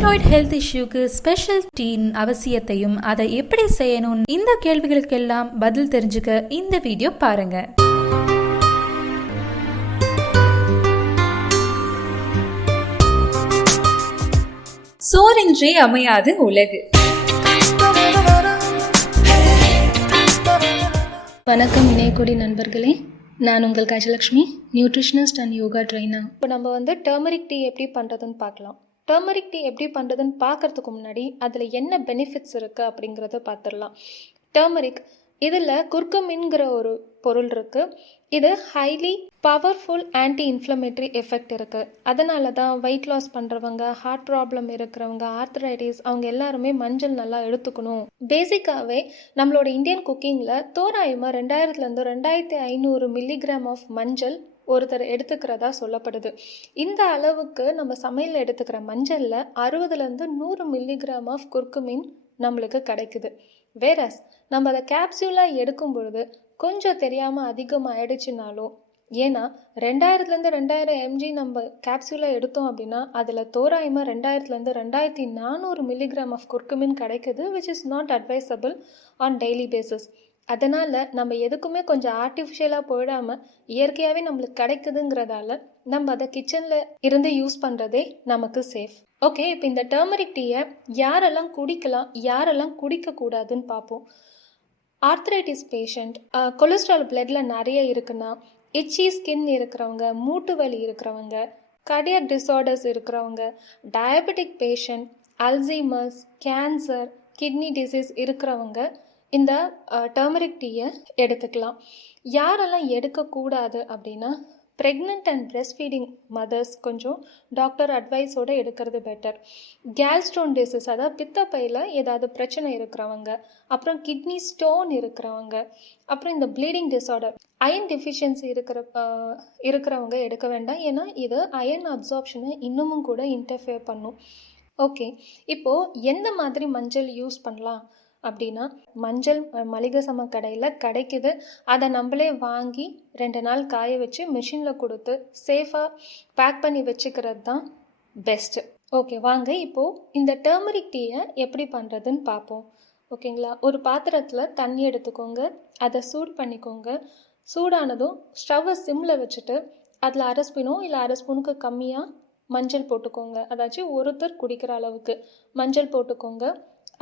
Thyroid health இஷ்யூக்கு special dean அவசியத்தையும் அதை எப்படி செய்யணும் இந்த கேள்விகளுக்கெல்லாம் பதில் தெரிஞ்சுக்க இந்த வீடியோ பாருங்க. சோரின்றி அமையாது உலகு. வணக்கம் இணைய கோடி நண்பர்களே, நான் உங்கள் Gajalakshmi, nutritionist and yoga trainer. இப்போ நம்ம டர்மரிக் டீ எப்படி பண்ணுறதுன்னு பார்க்கலாம். டர்மரிக் டீ எப்படி பண்ணுறதுன்னு பார்க்குறதுக்கு முன்னாடி அதில் என்ன பெனிஃபிட்ஸ் இருக்குது அப்படிங்கிறத பார்த்துடலாம். டர்மரிக் இதில் குர்குமின்கிற ஒரு பொருள் இருக்குது. இது highly powerful anti inflammatory effect இருக்குது. அதனால தான் வெயிட் லாஸ் பண்ணுறவங்க, ஹார்ட் ப்ராப்ளம் இருக்கிறவங்க, ஆர்த்தரைட்டிஸ், அவங்க எல்லாருமே மஞ்சள் நல்லா எடுத்துக்கணும். பேசிக்காகவே நம்மளோட இந்தியன் குக்கிங்கில் தோராயமாக 2000 2500 மில்லிகிராம் ஆஃப் மஞ்சள் ஒருத்தர் எடுத்துக்கிறதா சொல்லப்படுது. இந்த அளவுக்கு நம்ம சமையலில் எடுத்துக்கிற மஞ்சளில் 60 100 மில்லிகிராம் ஆஃப் குர்குமின் நம்மளுக்கு கிடைக்குது. வேறஸ் நம்ம அதை கேப்சியூலாக எடுக்கும் பொழுது கொஞ்சம் தெரியாமல் அதிகமாகிடுச்சுனாலும், ஏன்னா 2000 2000 mg நம்ம கேப்சூலாக எடுத்தோம் அப்படின்னா அதில் தோராயமாக 2000 2400 மில்லிகிராம் ஆஃப் குர்குமின் கிடைக்குது, which is not advisable on daily basis. அதனால் நம்ம எதுக்குமே கொஞ்சம் ஆர்டிஃபிஷியலாக போயிடாமல் இயற்கையாகவே நம்மளுக்கு கிடைக்குதுங்கிறதால நம்ம அதை கிச்சனில் இருந்து யூஸ் பண்ணுறதே நமக்கு சேஃப். ஓகே, இப்போ இந்த டர்மரிக் டீயை யாரெல்லாம் குடிக்கலாம், யாரெல்லாம் குடிக்கக்கூடாதுன்னு பார்ப்போம். ஆர்த்தரைட்டிஸ் பேஷண்ட், கொலஸ்ட்ரால் பிளட்டில் நிறைய இருக்குன்னா, இச்சி ஸ்கின் இருக்கிறவங்க, மூட்டு வலி இருக்கிறவங்க, கார்டியாக் டிஸார்டர்ஸ் இருக்கிறவங்க, diabetic patient, Alzheimer's, cancer, kidney disease இருக்கிறவங்க இந்த டர்மரிக் டீயை எடுத்துக்கலாம். யாரெல்லாம் எடுக்கக்கூடாது அப்படின்னா, pregnant and breast feeding mothers கொஞ்சம் டாக்டர் அட்வைஸோடு எடுக்கிறது பெட்டர். கேல்ஸ்டோன் டிசீஸ், அதாவது பித்தப்பையில் ஏதாவது பிரச்சனை இருக்கிறவங்க, அப்புறம் கிட்னி ஸ்டோன் இருக்கிறவங்க, அப்புறம் இந்த ப்ளீடிங் டிஸார்டர், அயன் டெஃபிஷியன்சி இருக்கிறவங்க எடுக்க வேண்டாம். ஏன்னா இது அயன் அப்சார்ப்ஷனை இன்னமும் கூட இன்டர்ஃபியர் பண்ணும். ஓகே, இப்போது எந்த மாதிரி மஞ்சள் யூஸ் பண்ணலாம் அப்படின்னா, மஞ்சள் மளிகை சம கடையில் கிடைக்குது. அதை நம்மளே வாங்கி 2 நாள் காய வச்சு மிஷினில் கொடுத்து சேஃபாக பேக் பண்ணி வச்சுக்கிறது தான் பெஸ்ட்டு. ஓகே, வாங்க இப்போது இந்த டர்மரிக் டீயை எப்படி பண்ணுறதுன்னு பார்ப்போம். ஓகேங்களா, ஒரு பாத்திரத்தில் தண்ணி எடுத்துக்கோங்க, அதை சூடு பண்ணிக்கோங்க. சூடானதும் ஸ்டவ்வை சிம்மில் வச்சுட்டு அதில் 1/2 ஸ்பூனோ இல்லை 1/2 ஸ்பூனுக்கு கம்மியாக மஞ்சள் போட்டுக்கோங்க. அதாச்சும் ஒருத்தர் குடிக்கிற அளவுக்கு மஞ்சள் போட்டுக்கோங்க.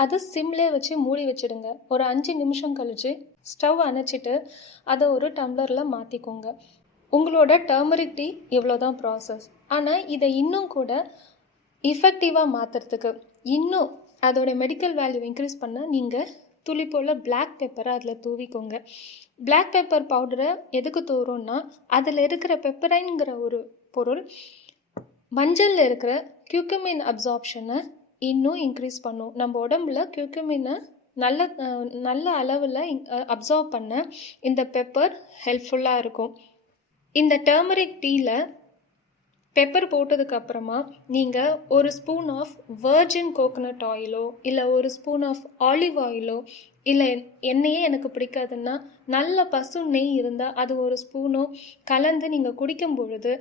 அது சிம்லே வச்சு மூடி வச்சுடுங்க. ஒரு 5 நிமிஷம் கழித்து ஸ்டவ் அணைச்சிட்டு அதை ஒரு டம்ளரில் மாற்றிக்கோங்க. உங்களோட டர்மரிக் டீ இவ்வளோதான் ப்ராசஸ். ஆனால் இதை இன்னும் கூட இஃபெக்டிவாக மாற்றுறதுக்கு, இன்னும் அதோட மெடிக்கல் வேல்யூ இன்க்ரீஸ் பண்ண நீங்கள் துளி போல் பிளாக் பெப்பரை அதில் தூவிக்கோங்க. பிளாக் பெப்பர் பவுடரை எதுக்கு தூவுறோன்னா, அதில் இருக்கிற பெப்பரைன்கிற ஒரு பொருள் மஞ்சளில் இருக்கிற கியூக்கமின் அப்சார்ப்ஷனை இன்னும் இன்க்ரீஸ் பண்ணும். நம்ம உடம்புல கியூக்கமினை நல்ல அளவில் அப்சார்ப் பண்ண இந்த பெப்பர் ஹெல்ப்ஃபுல்லாக இருக்கும். இந்த டர்மரிக் டீயில் பெப்பர் போட்டதுக்கப்புறமா நீங்கள் ஒரு ஸ்பூன் ஆஃப் வர்ஜின் கோகோனட் ஆயிலோ இல்லை ஒரு ஸ்பூன் ஆஃப் ஆலிவ் ஆயிலோ, இல்லை எண்ணெயே எனக்கு பிடிக்காதுன்னா நல்ல பசு நெய் இருந்தால் அது ஒரு ஸ்பூனோ கலந்து நீங்கள் குடிக்கும் பொழுது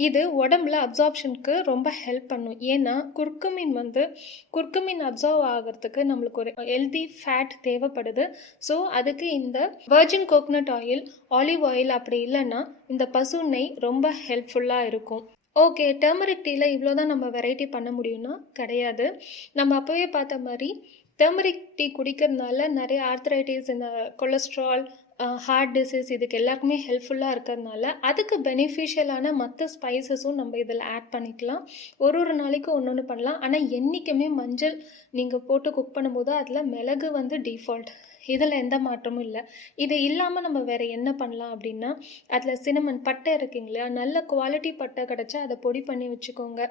இது உடம்புல அப்சார்ப்ஷனுக்கு ரொம்ப ஹெல்ப் பண்ணும். ஏன்னா குர்குமின் அப்சார்வ் ஆகிறதுக்கு நம்மளுக்கு ஒரு ஹெல்தி ஃபேட் தேவைப்படுது. ஸோ அதுக்கு இந்த virgin coconut oil, olive oil அப்படி இல்லைன்னா இந்த பசு நெய் ரொம்ப ஹெல்ப்ஃபுல்லாக இருக்கும். ஓகே, டர்மரிக் டீயில் இவ்வளோ தான் நம்ம வெரைட்டி பண்ண முடியும்னா கிடையாது. நம்ம அப்போவே பார்த்த மாதிரி டர்மரிக் டீ குடிக்கிறதுனால நிறைய ஆர்த்தரைட்டிஸ், இந்த கொலஸ்ட்ரால், ஹார்ட் டிசீஸ், இதுக்கு எல்லாருக்குமே ஹெல்ப்ஃபுல்லாக இருக்கிறதுனால அதுக்கு பெனிஃபிஷியலான மற்ற ஸ்பைசஸும் நம்ம இதில் ஆட் பண்ணிக்கலாம். ஒரு நாளைக்கு ஒன்று பண்ணலாம். ஆனால் என்றைக்குமே மஞ்சள் நீங்கள் போட்டு குக் பண்ணும்போது அதில் மிளகு டிஃபால்ட், இதில் எந்த மாற்றமும் இல்லை. இது இல்லாமல் நம்ம வேறு என்ன பண்ணலாம் அப்படின்னா, அதில் சினமன் பட்டை இருக்குங்களா, நல்ல குவாலிட்டி பட்டை கிடச்சா அதை பொடி பண்ணி வச்சுக்கோங்க.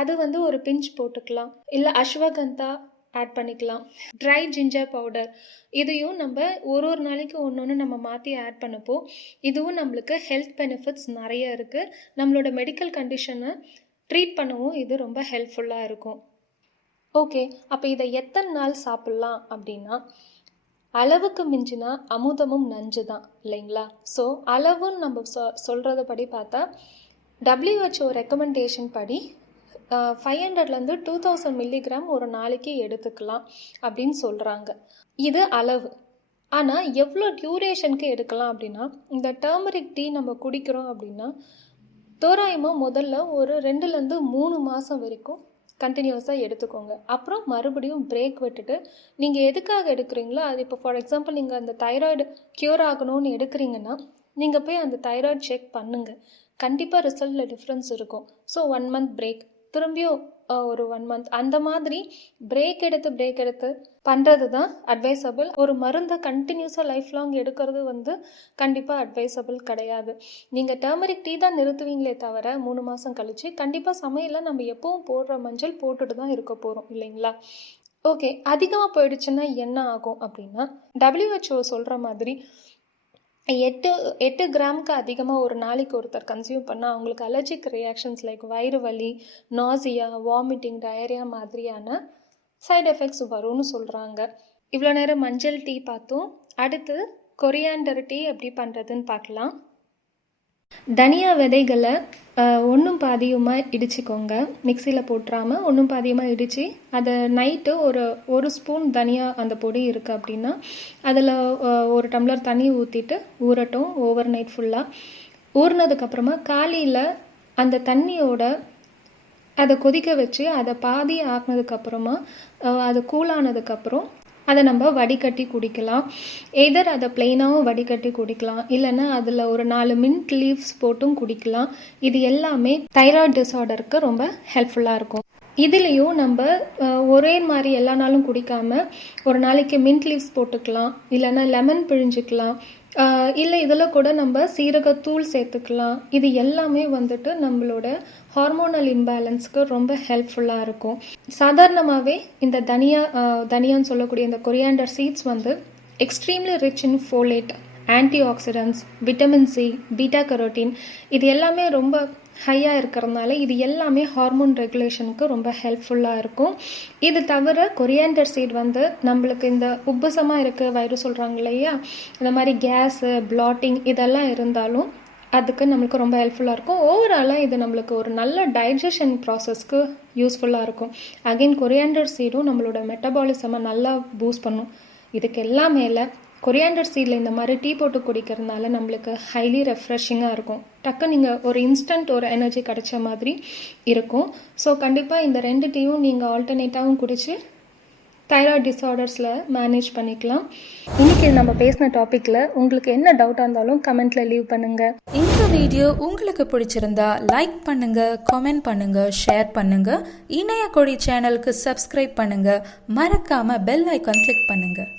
அது ஒரு பிஞ்ச் போட்டுக்கலாம். இல்லை அஸ்வகந்தா ஆட் பண்ணிக்கலாம். ட்ரை ஜிஞ்சர் பவுடர், இதையும் நம்ம ஒரு நாளைக்கு ஒன்று நம்ம மாற்றி ஆட் பண்ணப்போ இதுவும் நம்மளுக்கு ஹெல்த் பெனிஃபிட்ஸ் நிறைய இருக்குது. நம்மளோட மெடிக்கல் கண்டிஷனை ட்ரீட் பண்ணவும் இது ரொம்ப ஹெல்ப்ஃபுல்லாக இருக்கும். ஓகே, அப்போ இதை எத்தனை நாள் சாப்பிட்லாம் அப்படின்னா, அளவுக்கு மிஞ்சினா அமுதமும் நஞ்சு தான் இல்லைங்களா? ஸோ அளவுன்னு நம்ம சொல்கிறத படி பார்த்தா WHO ரெக்கமெண்டேஷன் படி 500லேருந்து 2000 மில்லிகிராம் ஒரு நாளைக்கு எடுத்துக்கலாம் அப்படின்னு சொல்கிறாங்க. இது அளவு. ஆனால் எவ்வளோ டியூரேஷனுக்கு எடுக்கலாம் அப்படின்னா, இந்த டர்மரிக் டீ நம்ம குடிக்கிறோம் அப்படின்னா தோராயமாக முதல்ல ஒரு 2லேருந்து 3 மாதம் வரைக்கும் கண்டினியூஸாக எடுத்துக்கோங்க. அப்புறம் மறுபடியும் பிரேக் விட்டுட்டு நீங்கள் எதுக்காக எடுக்கிறீங்களோ அது இப்போ ஃபார் எக்ஸாம்பிள் நீங்கள் அந்த தைராய்டு க்யூர் ஆகணும்னு எடுக்கிறீங்கன்னா நீங்கள் போய் அந்த தைராய்டு செக் பண்ணுங்கள். கண்டிப்பாக ரிசல்ட்டில் டிஃப்ரென்ஸ் இருக்கும். ஸோ 1 மந்த் பிரேக், திரும்பியும் ஒரு 1 மந்த், அந்த மாதிரி பிரேக் எடுத்து பண்ணுறது தான் அட்வைசபிள். ஒரு மருந்தை கண்டினியூஸாக லைஃப் லாங் எடுக்கிறது கண்டிப்பாக அட்வைசபிள் கிடையாது. நீங்கள் டர்மரிக் டீ தான் நிறுத்துவீங்களே தவிர 3 மாதம் கழிச்சு கண்டிப்பாக சமையலில் நம்ம எப்பவும் போடுற மஞ்சள் போட்டுட்டு தான் இருக்க போகிறோம் இல்லைங்களா? ஓகே, அதிகமாக போயிடுச்சுன்னா என்ன ஆகும் அப்படின்னா, WHO சொல்கிற மாதிரி 8 கிராமுக்கு அதிகமாக ஒரு நாளைக்கு ஒருத்தர் கன்சியூம் பண்ணால் அவங்களுக்கு அலர்ஜிக் ரியாக்ஷன்ஸ் லைக் வயிறு வலி, நாசியா, வாமிட்டிங், டயரியா மாதிரியான சைடு எஃபெக்ட்ஸ் வரும்னு சொல்கிறாங்க. இவ்வளோ நேரம் மஞ்சள் டீ பார்த்தோம். அடுத்து கொரியாண்டர் டீ எப்படி பண்ணுறதுன்னு பார்க்கலாம். தனியா விதைகளை ஒன்றும் பாதியுமாக இடிச்சுக்கோங்க. மிக்சியில் போட்டுறாமல் ஒன்றும் பாதியுமாக இடித்து அதை நைட்டு ஒரு ஸ்பூன் தனியா அந்த பொடி இருக்குது அப்படின்னா அதில் 1 டம்ளர் தண்ணி ஊற்றிட்டு ஊறட்டும் ஓவர் நைட் ஃபுல்லாக. ஊறினதுக்கப்புறமா காலையில் அந்த தண்ணியோட அதை கொதிக்க வச்சு அதை பாதி ஆக்கினதுக்கப்புறமா அது கூலானதுக்கப்புறம் அதை நம்ம வடிகட்டி குடிக்கலாம். எதர் அதை பிளெயினாகவும் வடிகட்டி குடிக்கலாம், இல்லைன்னா அதில் ஒரு 4 மின்ட் லீவ்ஸ் போட்டும் குடிக்கலாம். இது எல்லாமே தைராய்டு டிஸார்டருக்கு ரொம்ப ஹெல்ப்ஃபுல்லாக இருக்கும். இதுலேயும் நம்ம ஒரே மாதிரி எல்லா நாளும் குடிக்காமல் ஒரு நாளைக்கு மின்ட் லீவ்ஸ் போட்டுக்கலாம், இல்லைன்னா லெமன் பிழிஞ்சிக்கலாம், இல்லை இதில் கூட நம்ம சீரகத்தூள் சேர்த்துக்கலாம். இது எல்லாமே நம்மளோட ஹார்மோனல் இம்பேலன்ஸ்க்கு ரொம்ப ஹெல்ப்ஃபுல்லாக இருக்கும். சாதாரணமாகவே இந்த தனியான்னு சொல்லக்கூடிய இந்த coriander seeds extremely rich in folate, antioxidants, vitamin C, beta carotene, இது எல்லாமே ரொம்ப ஹையாக இருக்கிறதுனால இது எல்லாமே ஹார்மோன் ரெகுலேஷனுக்கு ரொம்ப ஹெல்ப்ஃபுல்லாக இருக்கும். இது தவிர கொரியாண்டர் சீட் நம்மளுக்கு இந்த உப்புசமாக இருக்க வயிறு சொல்கிறாங்க இல்லையா, இந்த மாதிரி கேஸு, பிளாட்டிங் இதெல்லாம் இருந்தாலும் அதுக்கு நம்மளுக்கு ரொம்ப ஹெல்ப்ஃபுல்லாக இருக்கும். ஓவராலாக இது நம்மளுக்கு ஒரு நல்ல டைஜஷன் ப்ராசஸ்க்கு யூஸ்ஃபுல்லாக இருக்கும். அகெயின் கொரியாண்டர் சீடும் நம்மளோட மெட்டபாலிசமை நல்லா பூஸ்ட் பண்ணும். இதுக்கு எல்லாம் மேலே கொரியாண்டர் சீடில் இந்த மாதிரி டீ போட்டு குடிக்கிறதுனால நம்மளுக்கு ஹைலி ரெஃப்ரெஷிங்காக இருக்கும். டக்கு நீங்கள் ஒரு இன்ஸ்டன்ட் ஒரு எனர்ஜி கிடைச்ச மாதிரி இருக்கும். ஸோ கண்டிப்பாக இந்த 2 டீயும் நீங்கள் ஆல்டர்னேட்டாகவும் குடித்து தைராய்டு டிஸார்டர்ஸில் மேனேஜ் பண்ணிக்கலாம். இன்றைக்கி நம்ம பேசின டாப்பிக்கில் உங்களுக்கு என்ன டவுட்டாக இருந்தாலும் கமெண்ட்டில் லீவ் பண்ணுங்கள். இந்த வீடியோ உங்களுக்கு பிடிச்சிருந்தா லைக் பண்ணுங்கள், கமெண்ட் பண்ணுங்கள், ஷேர் பண்ணுங்கள். இணைய கொடி சேனலுக்கு சப்ஸ்கிரைப் பண்ணுங்கள். மறக்காமல் பெல் ஐக்கான் கிளிக் பண்ணுங்கள்.